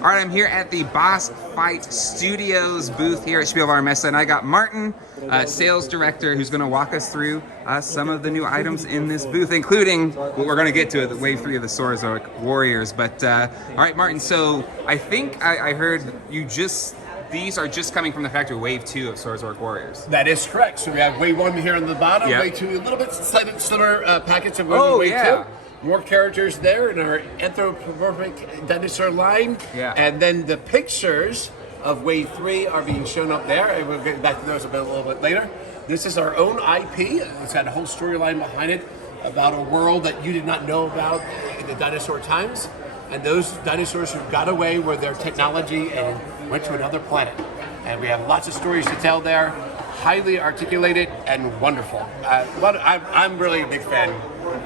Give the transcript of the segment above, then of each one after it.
All right, I'm here at the Boss Fight Studios booth here at Speilwarenmesse, and I got Martin, sales director, who's going to walk us through some of the new items in this booth, including what we're going to get to, the Wave 3 of the Saurozoic Warriors. But, all right, Martin, so I think I heard you these are just coming from the factory, Wave 2 of Saurozoic Warriors. That is correct. So we have Wave 1 here on the bottom, Yep. Wave 2, a little bit slightly slimmer package of Wave 2. More characters there in our anthropomorphic dinosaur line. Yeah. And then the pictures of Wave 3 are being shown up there, and we'll get back to those a little bit later. This is our own IP. It's got a whole storyline behind it about a world that you did not know about in the dinosaur times. And those dinosaurs who got away with their technology and went to another planet. And we have lots of stories to tell there, highly articulated and wonderful. I'm really a big fan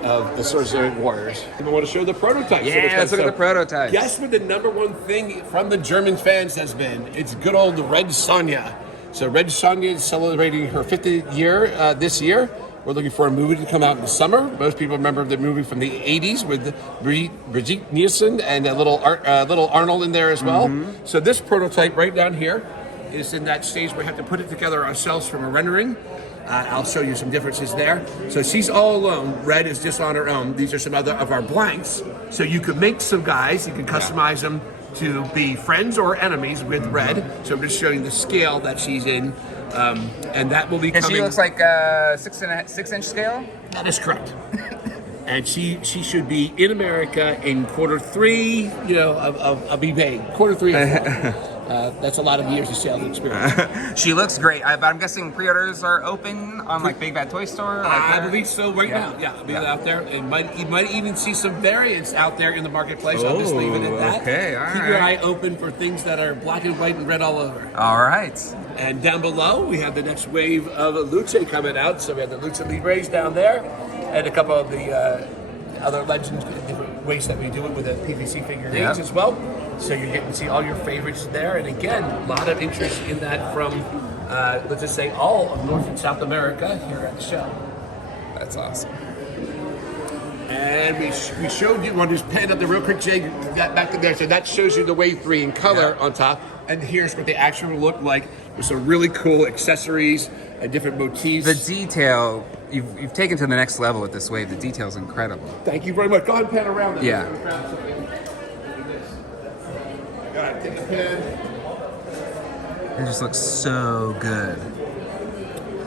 of the Saurozoic Warriors. I want to show the prototypes. Yeah, let's look at the prototypes. Guess what the #1 thing from the German fans has been? It's good old Red Sonja. So Red Sonja is celebrating her 50th year this year. We're looking for a movie to come out in the summer. Most people remember the movie from the 80s with Brigitte Nielsen and a little Arnold in there as well. Mm-hmm. So this prototype right down here is in that stage where we have to put it together ourselves from a rendering. I'll show you some differences there. So she's all alone. Red is just on her own. These are some other of our blanks. So you could make some guys, you can customize them to be friends or enemies with Red. So I'm just showing the scale that she's in. And that will be coming. And she looks like a 6-inch scale? That is correct. And she should be in America in Q3, of eBay. Q3 of that's a lot of years of sales experience. She looks great. I'm guessing pre-orders are open on like Big Bad Toy Store? I believe so right now. Yeah, I'll be out there. And you might even see some variants out there in the marketplace. I'll just leave it at that. Okay, all Keep right. your eye open for things that are black and white and red all over. All right. And down below, we have the next wave of Luce coming out. So we have the Luce Libres down there, and a couple of the other legends, different ways that we do it with the PVC figurines as well. So you're getting to see all your favorites there. And again, a lot of interest in that from, let's just say, all of North and South America here at the show. That's awesome. And we showed you, want to just pan up the real quick, Jay, that back to there. So that shows you the Wave 3 in color on top. And here's what they actually look like with some really cool accessories and different motifs. The detail, you've taken to the next level with this wave. The detail's incredible. Thank you very much. Go ahead and pan around. That. Yeah. Go ahead, take a pan. It just looks so good.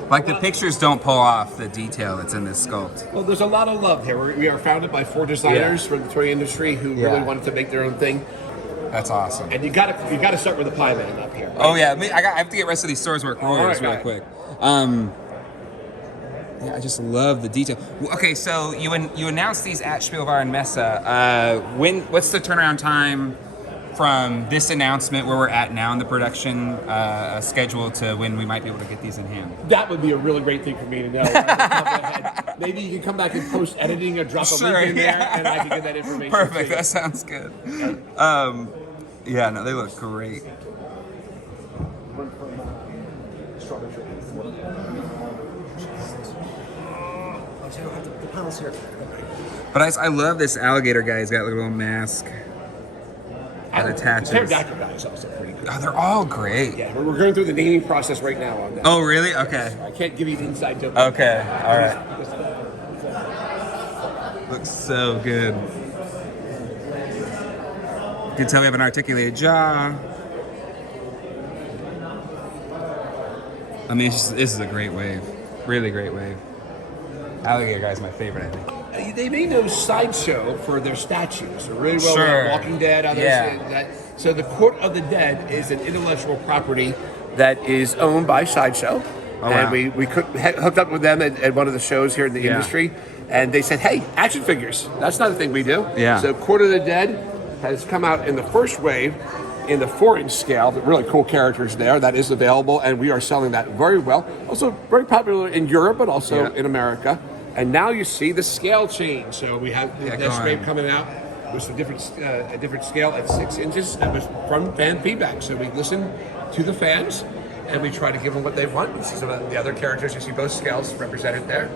Like the pictures don't pull off the detail that's in this sculpt. Well, there's a lot of love here. We are founded by 4 designers from the toy industry who really wanted to make their own thing. That's awesome. And you got to start with the Pie Man up here. Right? Oh yeah, I have to get the rest of these Saurozoic Warriors real quick. Yeah, I just love the detail. Okay, so you announced these at Speilwarenmesse. What's the turnaround time from this announcement where we're at now in the production schedule to when we might be able to get these in hand? That would be a really great thing for me to know. Maybe you can come back and post editing or drop a link in there, and I can get that information. Perfect. That sounds good. Yeah, no, they look great. But I love this alligator guy. He's got like a little mask that attaches. The pterodactyl guy is also pretty good. Oh, they're all great. Yeah, we're going through the naming process right now on that. Oh, really? Okay. I can't give you the inside joke. Okay. All right. Looks so good. You can tell we have an articulated jaw. I mean, this is a great wave. Really great wave. Alligator guy's my favorite, I think. They made no sideshow for their statues. They're really well done. Walking Dead, others. So the Court of the Dead is an intellectual property that is owned by Sideshow. Oh, and wow. we hooked up with them at one of the shows here in the industry. And they said, hey, action figures. That's not a thing we do. Yeah. So Court of the Dead has come out in the first wave in the 4-inch scale. The really cool characters there. That is available. And we are selling that very well. Also very popular in Europe, but also in America. And now you see the scale change. So we have this wave coming out with a different scale at 6 inches. That was from fan feedback. So we listen to the fans and we try to give them what they want. You see some of the other characters. You see both scales represented there.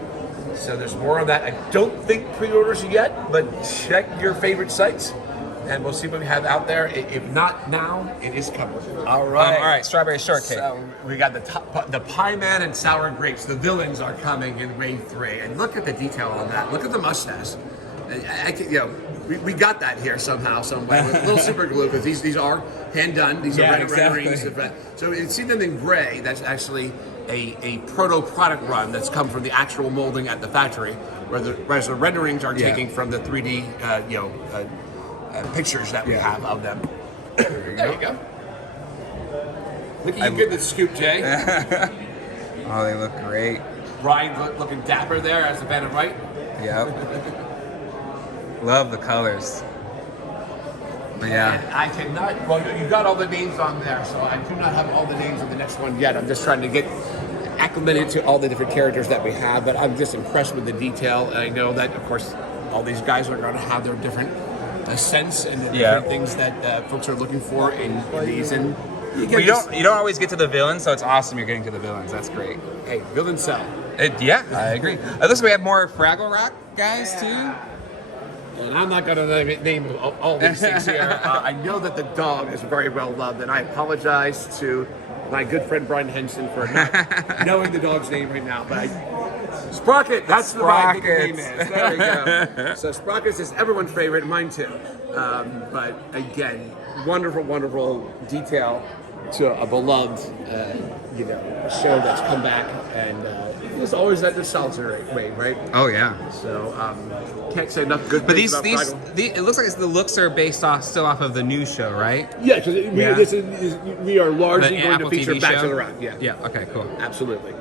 So there's more on that. I don't think pre-orders yet, but check your favorite sites. and we'll see what we have out there. If not now, it is coming. All right, strawberry shortcake. So we got the Pie Man and Sour Grapes. The villains are coming in Wave 3, and look at the detail on that. Look at the mustache. We got that here somehow, some way, with a little super glue, because these are hand done. These are renderings. So it's seen them in gray. That's actually a proto product run that's come from the actual molding at the factory, whereas the renderings are taken from the 3D pictures that we have of them. There you go. Look at you getting the scoop, Jay. Oh, they look great. Ryan looking dapper there as the Van and Right. Yep. Love the colors. But yeah. And I cannot, well, you got all the names on there, so I do not have all the names of the next one yet. I'm just trying to get acclimated to all the different characters that we have, but I'm just impressed with the detail. And I know that, of course, all these guys are going to have their different sense and the different things that folks are looking for in these. And you don't always get to the villains, so it's awesome you're getting to the villains. That's great. Hey, villains sell. Yeah, I agree. It looks like we have more Fraggle Rock guys too. And I'm not going to name all these things here. I know that the dog is very well loved, and I apologize to my good friend Brian Henson for not knowing the dog's name right now. But Sprocket, that's the right name is. There we go. So Sprocket is everyone's favorite, mine too. But again, wonderful, wonderful detail to a beloved, show that's come back, and there's always that nostalgia wave, right? Oh yeah. So can't say enough good but things these about Fraggle. it looks like the looks are based still off of the new show, right? Yeah, because we are largely The going Apple to feature TV Back show? to the Rock. Yeah. Yeah. Okay. Cool. Absolutely.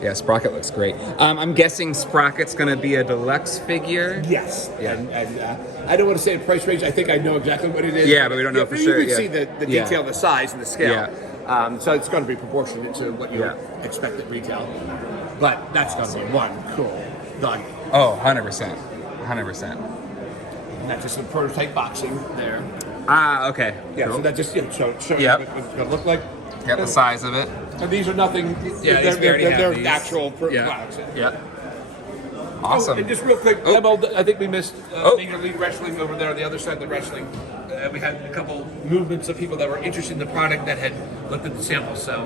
Yeah, Sprocket looks great. I'm guessing Sprocket's going to be a deluxe figure. Yes. Yeah. And I don't want to say the price range. I think I know exactly what it is. Yeah, but we don't know for sure. You can see the detail, the size, and the scale. Yeah. So it's going to be proportionate to what you expect at retail. But that's going to be one cool dog. Oh, 100%. 100%. And that's just some prototype boxing there. Ah, okay. Yeah, cool. so that just shows what it's going to look like. Got the size of it. And these are nothing. Yeah, they're actual products. Yeah. Awesome. Oh, and just real quick, ML, I think we missed Major League Wrestling over there on the other side of the wrestling. We had a couple movements of people that were interested in the product that had looked at the samples. So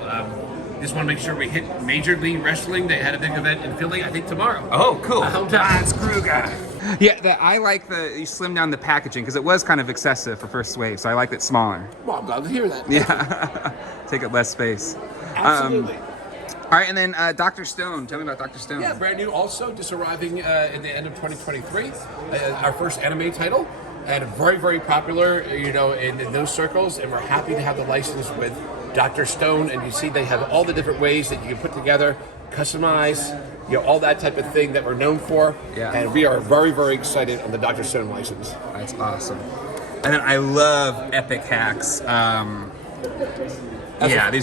just want to make sure we hit Major League Wrestling. They had a big event in Philly, I think tomorrow. Oh, cool. That's Kruger. Yeah, I like you slim down the packaging because it was kind of excessive for first wave, so I liked it smaller. Well, I'm glad to hear that. Yeah. Take up less space. Absolutely. All right, and then Dr. Stone. Tell me about Dr. Stone. Yeah, brand new also, just arriving at the end of 2023. Our first anime title, and very, very popular, in those circles, and we're happy to have the license with Dr. Stone, and you see they have all the different ways that you can put together, customize, all that type of thing that we're known for. Yeah. And we are very, very excited on the Dr. Stone license. That's awesome. And then I love epic hacks. These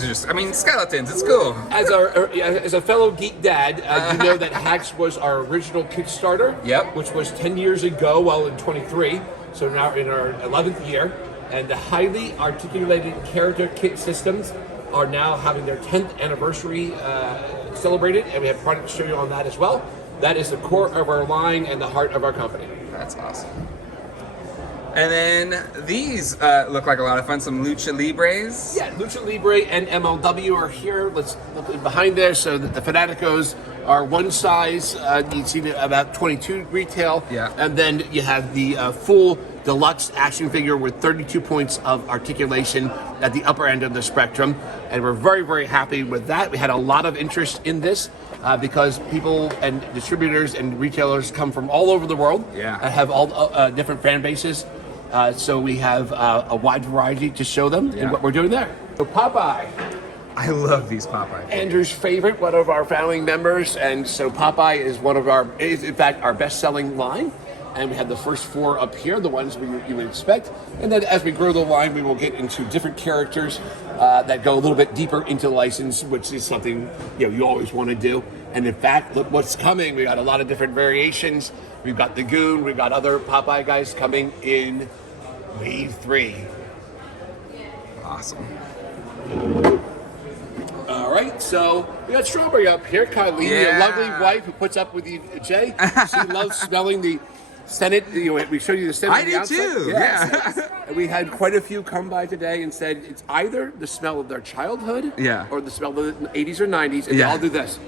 are just, skeletons. It's cool. As a fellow geek dad, you know that Hacks was our original Kickstarter, which was 10 years ago, well, in 23, so now in our 11th year. And the highly articulated character kit systems are now having their 10th anniversary celebrated, and we have product to show you on that as well. That is the core of our line and the heart of our company. That's awesome. And then these look like a lot of fun. Some Lucha Libres. Yeah, Lucha Libre and MLW are here. Let's look behind there. So that the Fanaticos are one size. You see about 22 retail. Yeah. And then you have the full deluxe action figure with 32 points of articulation at the upper end of the spectrum. And we're very, very happy with that. We had a lot of interest in this because people and distributors and retailers come from all over the world. Yeah. And have all different fan bases. So we have a wide variety to show them in what we're doing there. So Popeye. I love these Popeye. Andrew's favorite, one of our founding members, and so Popeye is in fact our best-selling line. And we have the first 4 up here, the ones you would expect. And then as we grow the line, we will get into different characters that go a little bit deeper into the license, which is something you always want to do. And in fact, look what's coming. We got a lot of different variations. We've got the Goon. We've got other Popeye guys coming in Wave 3. Awesome. All right, so we got Strawberry up here, Kylie, your lovely wife who puts up with you, Jay. She loves smelling the Senate, we showed you the Senate. I did too. Yes. Yeah. And we had quite a few come by today and said it's either the smell of their childhood, or the smell of the 80s or 90s, and they all do this.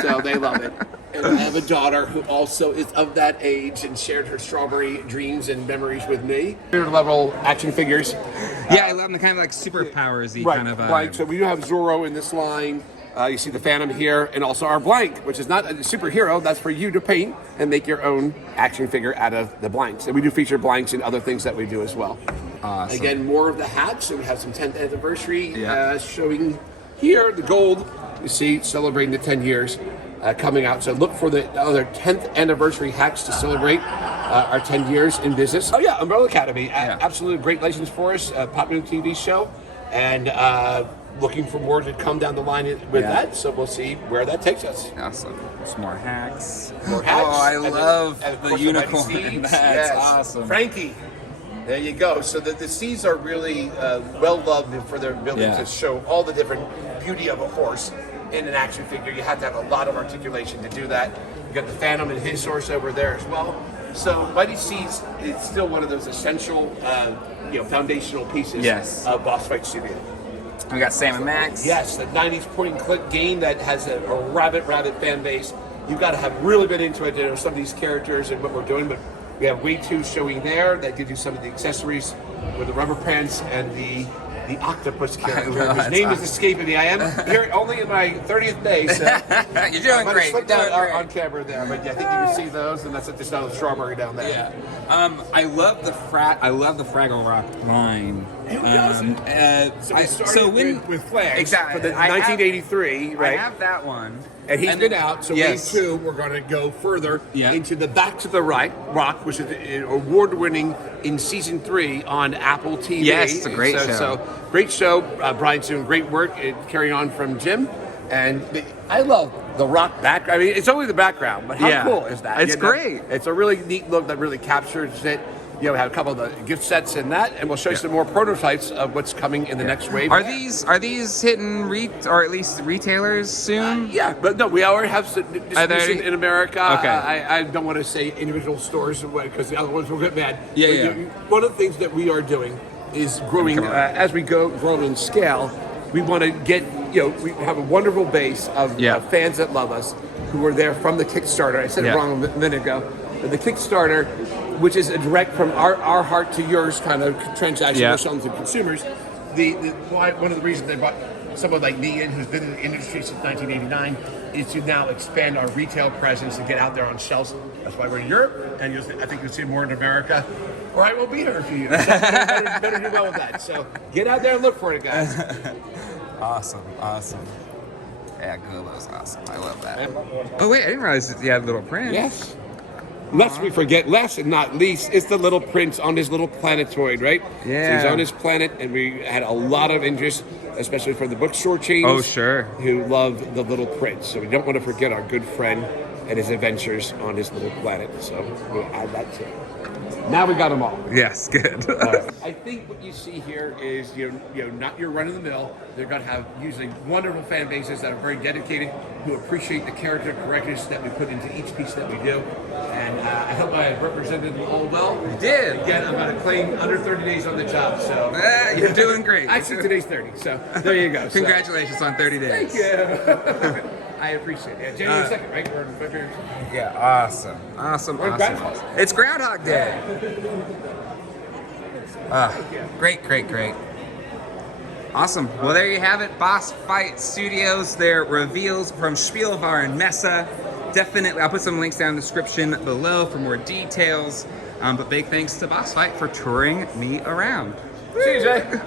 So they love it. And I have a daughter who also is of that age and shared her strawberry dreams and memories with me. Level action figures. Yeah, I love them. The kind of like superpowers-y kind of. Right. So we do have Zorro in this line. You see the Phantom here, and also our blank, which is not a superhero. That's for you to paint and make your own action figure out of the blanks. And we do feature blanks in other things that we do as well. Awesome. Again, more of the hats. So we have some 10th anniversary showing here. The gold, you see, celebrating the 10 years coming out. So look for the other 10th anniversary hats to celebrate our 10 years in business. Oh yeah, Umbrella Academy. Absolutely great license for us. Popular TV show. And looking for more to come down the line with that, so we'll see where that takes us. Awesome. Some more hacks. More hacks. Oh, I love the unicorn. Seeds. That's awesome. Frankie. There you go. So the seeds are really well loved for their ability to show all the different beauty of a horse in an action figure. You have to have a lot of articulation to do that. You got the Phantom and his horse over there as well. So Mighty Seeds is still one of those essential, foundational pieces of Boss Fight Studio. We got Sam and Max. Yes, the 90s point-and-click game that has a rabid fan base. You've got to have really been into it to know some of these characters and what we're doing, but we have Way 2 showing there that gives you some of the accessories with the rubber pants and the octopus character, whose name is escaping me. I am here only in my 30th day, so you're doing great. You're doing great on camera there. But I think you can see those, and that's just another strawberry down there. Yeah. I love the Fraggle Rock line. Who doesn't? So we started with Flags exactly for the 1983, right? I have that one. And he's been out, so Wave 2, we're going to go further into the Back to the Rock, which is award-winning in Season 3 on Apple TV. Yes, it's a great show. So, great show. Brian's doing great work carrying on from Jim. And I love the rock background. I mean, it's only the background, but how cool is that? It's great. It's a really neat look that really captures it. We have a couple of the gift sets in that, and we'll show you some more prototypes of what's coming in the next wave. Are these hitting or at least retailers soon? But no, we already have some distribution in America. Okay. I don't want to say individual stores because the other ones will get mad. Yeah. One of the things that we are doing is growing as we grow in scale. We want to get we have a wonderful base of fans that love us who are there from the Kickstarter. I said it wrong a minute ago. But the Kickstarter, which is a direct from our heart to yours kind of transaction we're selling to consumers. One of the reasons they brought someone like me in, who's been in the industry since 1989, is to now expand our retail presence and get out there on shelves. That's why we're in Europe, and I think you'll see more in America, or I won't be here in a few years. So better do well with that. So get out there and look for it, guys. Awesome. Yeah, Gobo's awesome. I love that. Oh wait, I didn't realize you had a little prince. Yes. Lest we forget, last and not least, it's the little prince on his little planetoid, right? Yeah. So he's on his planet, and we had a lot of interest, especially from the bookstore chains. Oh, sure. Who love the little prince. So we don't want to forget our good friend and his adventures on his little planet. So we'll add that to it. Now we got them all. Yes, good. I think what you see here is not your run of the mill. They're going to have usually wonderful fan bases that are very dedicated, who appreciate the character correctness that we put into each piece that we do. And I hope I have represented them all well. You did. Again, I'm going to claim under 30 days on the job. So you're doing great. Actually, today's 30. So there you go. Congratulations on 30 days. Thank you. I appreciate it. January 2nd, right? We're in February. Yeah, awesome. It's Groundhog Day. Great. Awesome. Well, there you have it. Boss Fight Studios, their reveals from Speilwarenmesse. Definitely, I'll put some links down in the description below for more details. But big thanks to Boss Fight for touring me around. See you, Jay.